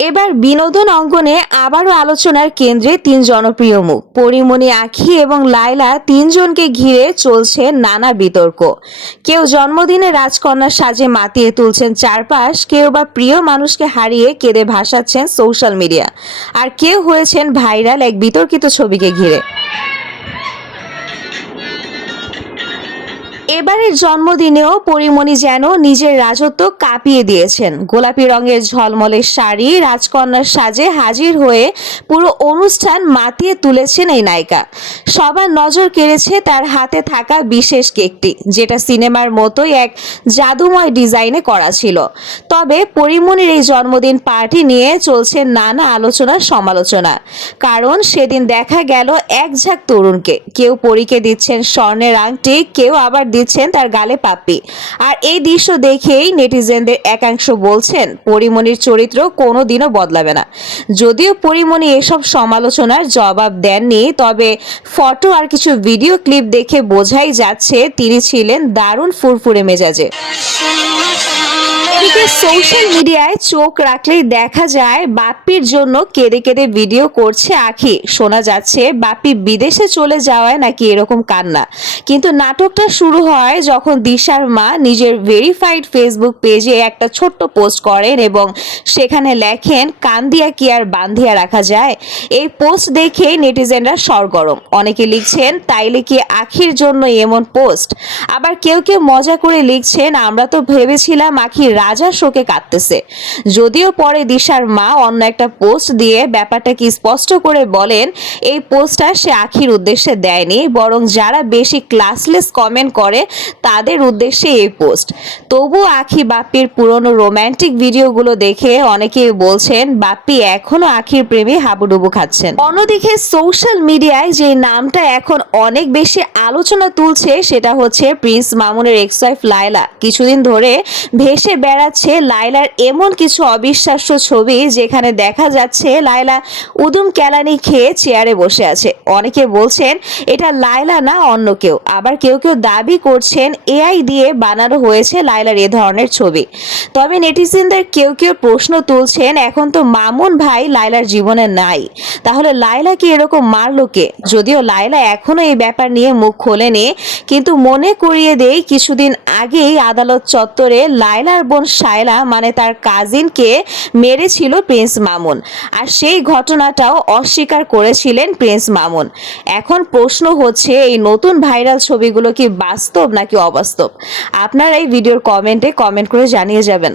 এবার বিনোদন অঙ্গনে আবারও আলোচনার কেন্দ্রে তিন জনপ্রিয় মুখ। পরিমণি আখি এবং লায়লা তিনজনকে ঘিরে চলছে নানা বিতর্ক। কেউ জন্মদিনে রাজকন্যার সাজে মাতিয়ে তুলছেন চারপাশ, কেউ বা প্রিয় মানুষকে হারিয়ে কেঁদে ভাসাচ্ছেন সোশ্যাল মিডিয়া আর কেউ হয়েছেন ভাইরাল এক বিতর্কিত ছবিকে ঘিরে। এবারের জন্মদিনেও পরিমণি যেন নিজের রাজত্ব কাঁপিয়ে দিয়েছেন। গোলাপি রঙের ঝলমলের শাড়ি, রাজকন্যার সাজে হাজির হয়ে পুরো অনুষ্ঠান মাতিয়ে তুলেছেন এই নায়িকা। সবার নজর কেড়েছে তার হাতে থাকা বিশেষ কেকটি, যেটা সিনেমার মতোই এক জাদুময় ডিজাইনে করা ছিল। তবে পরিমণির এই জন্মদিন পার্টি নিয়ে চলছে নানা আলোচনা, সমালোচনা। কারণ সেদিন দেখা গেল এক ঝাঁক তরুণকে। কেউ পরীকে দিচ্ছেন স্বর্ণের আংটি, কেউ আবার দিচ্ছেন তার গালে পাপ্পি। আর এই দৃশ্য দেখেই নেটিজেনদের একাংশ বলছেন পরিমণির চরিত্র কোনোদিনও বদলাবে না। যদিও পরিমণি এসব সমালোচনার জবাব দেননি, তবে ফটো আর কিছু ভিডিও ক্লিপ দেখে বোঝাই যাচ্ছে তিনি ছিলেন দারুণ ফুরফুরে মেজাজে। এদিকে সোশ্যাল মিডিয়ায় চোখ রাখলেই দেখা যায় বাপ্পির জন্য কেঁদে কেঁদে ভিডিও করছে আখি। শোনা যাচ্ছে বাপ্পি বিদেশে চলে যাওয়ায় নাকি এরকম কান্না। কিন্তু নাটকটা শুরু হয় যখন দিশার মা নিজের ভেরিফাইড ফেসবুক পেজে একটা ছোট্ট পোস্ট করেন এবং সেখানে লেখেন কান্দিয়া কি আর বান্ধিয়া রাখা যায়? এই পোস্ট দেখে নেটিজেনরা সরগরম। অনেকে লিখছেন তাইলে কি আখির জন্য এমন পোস্ট আবার কেউ কেউ মজা করে লিখছেন আমরা তো ভেবেছিলাম আখি রাজা শোকে কাঁদতেছে। যদিও পরে দিশার মা অন্য একটা পোস্ট দিয়ে ব্যাপারটাকে স্পষ্ট করে বলেন, এই পোস্টটা সে আখির উদ্দেশ্যে দেয়নি, বরং যারা বেশি ক্লাসলেস কমেন্ট করে তাদের উদ্দেশ্যে এই পোস্ট। তবু আখি বাপ্পির পুরনো রোমান্টিক ভিডিওগুলো দেখে অনেকেই বলছেন, বাপ্পি এখনও আখির প্রেমে হাবুডুবু খাচ্ছেন। অন্যদিকে সোশ্যাল মিডিয়ায় যে নামটা এখন অনেক বেশি আলোচনা তুলছে, সেটা হচ্ছে প্রিন্স মামুনের এক্স ওয়াইফ লায়লা। কিছুদিন ধরে ভেসে বেড়াচ্ছে লায়লার এমন কিছু অবিশ্বাস্য ছবি যেখানে দেখা যাচ্ছে লায়লা উদুম কেলানি খেয়ে চেয়ারে বসে আছে। অনেকে বলছেন, এটা লায়লা না অন্য কেউ। আবার কেউ কেউ দাবি করছেন, এআই দিয়ে বানানো হয়েছে লায়লার এ ধরনের ছবি। তবে নেটিজেনদের কেউ কেউ প্রশ্ন তুলছেন, এখন তো মামুন ভাই লায়লার জীবনে নাই। তাহলে লায়লা কি এরকম মারলো কে? যদিও লায়লা এখনও এই ব্যাপার নিয়ে মুখ খোলেনি, কিন্তু মনে করিয়ে দেই, কিছুদিন আগেই আদালত চত্বরে লায়লার বোন শায়লা মানে তার কাজিনকে মেরেছিল প্রিন্স মামুন। আর সেই ঘটনাটাও অস্বীকার করেছিলেন প্রিন্স মামুন। এখন প্রশ্ন হচ্ছে, এই নতুন ভাইরাল ছবিগুলো কি বাস্তব নাকি অবাস্তব? আপনারা এই ভিডিওর কমেন্টে কমেন্ট করে জানিয়ে যাবেন।